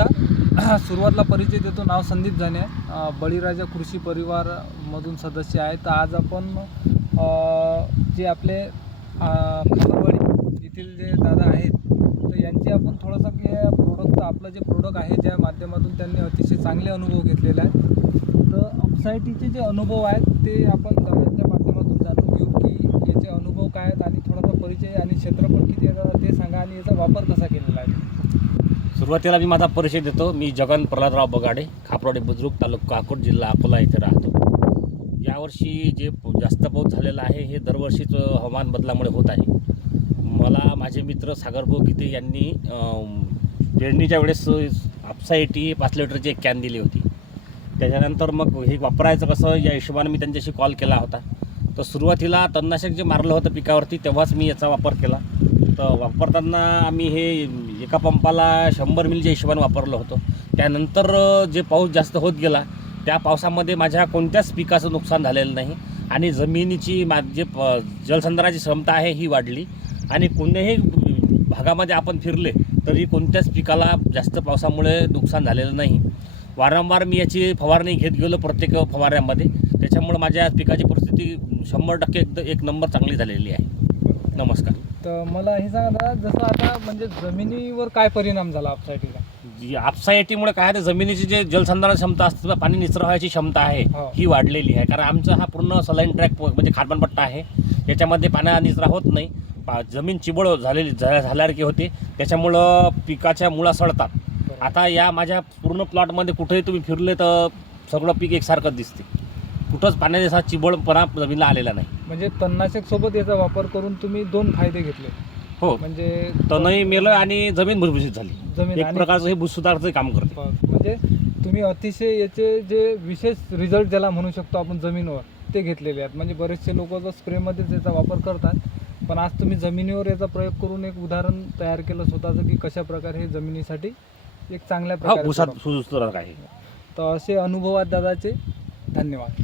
नमस्कार. सुरुवातीला परिचय देतो. नाव संदीप जाने, बळीराजा कृषी परिवारमधून सदस्य आहे. तर आज आपण जे आपले खामरवाडी येथील जे दादा आहेत, तर यांची आपण थोडंसं की प्रोडक्टचं आपलं जे प्रोडक्ट आहे ज्या माध्यमातून त्यांनी अतिशय चांगले अनुभव घेतलेले आहेत. तर अपसायटीचे जे अनुभव आहेत ते आपण दादांच्या माध्यमातून जाणून घेऊ की याचे अनुभव काय आहेत आणि थोडासा परिचय आणि क्षेत्रफळ किती आहे ते सांगा आणि याचा वापर कसा केलेला आहे. सुरुवातीला मी माझा परिचय देतो. मी जगन प्रल्हादराव बगाडे, खापरवाडी बुद्रुक, तालुका अकोट, जिल्हा अकोला येथे राहतो. यावर्षी जे जास्त पाऊस झालेला आहे हे दरवर्षीच हवामान बदलामुळे होत आहे. मला माझे मित्र सागरभाऊ गीते यांनी पेरणीच्या वेळेस अपसाईटी 5 लिटरची एक कॅन दिली होती. त्याच्यानंतर मग हे वापरायचं कसं या हिशोबाने मी त्यांच्याशी कॉल केला होता. तर सुरुवातीला तणनाशक जे मारलं होतं पिकावरती तेव्हाच मी याचा वापर केला. तर वापरताना आम्ही हे एका पंपाला 100 मिलीच्या हिशोबाने वापरलं होतं. त्यानंतर जे पाऊस जास्त होत गेला त्या पावसामध्ये माझ्या कोणत्याच पिकाचं नुकसान झालेलं नाही आणि जमिनीची जे जलसंधारणाची क्षमता आहे ही वाढली आणि कोणत्याही भागामध्ये आपण फिरले तरी कोणत्याच पिकाला जास्त पावसामुळे नुकसान झालेलं नाही. वारंवार मी याची फवारणी घेत गेलो प्रत्येक फवाऱ्यामध्ये. त्याच्यामुळे माझ्या पिकाची परिस्थिती 100% एक नंबर चांगली झालेली आहे. नमस्कार. तर मला हे सांगा दादा, जसं आता म्हणजे जमिनीवर काय परिणाम झाला अपसायटीला? अपसायटीमुळे काय आहे, जमिनीची जे जलसंधारण क्षमता असते पाणी निचरावायची क्षमता आहे ही वाढलेली आहे. कारण आमचा हा पूर्ण सलाईन ट्रॅक म्हणजे खारबन पट्टा आहे. याच्यामध्ये पाण्या निचरा होत नाही. जमीन चिबळ झाल्यासारखी होते. त्याच्यामुळं पिकाच्या मुळा सडतात. आता या माझ्या पूर्ण प्लॉटमध्ये कुठेही तुम्ही फिरले तर सगळं पीक एकसारखंच दिसते. कुठंच पाण्याचा चिबळपणा जमिनीला आलेला नाही. म्हणजे तणनाशक सोबत याचा वापर करून तुम्ही 2 फायदे घेतले. हो, म्हणजे तणही मेलं आणि जमीन भुसभुशीत झाली. जमीन एक प्रकारचं हे भुसुधारचं काम करते. म्हणजे तुम्ही अतिशय याचे जे विशेष रिझल्ट ज्याला म्हणू शकतो आपण जमिनीवर ते घेतलेले आहेत. म्हणजे बरेचसे लोक तर स्प्रेमध्येच याचा वापर करतात, पण आज तुम्ही जमिनीवर याचा प्रयोग करून एक उदाहरण तयार केलं स्वतःचं की कशा प्रकारे हे जमिनीसाठी एक चांगल्या प्रकारे आहे. तर असे अनुभव आहेत दादाचे. धन्यवाद.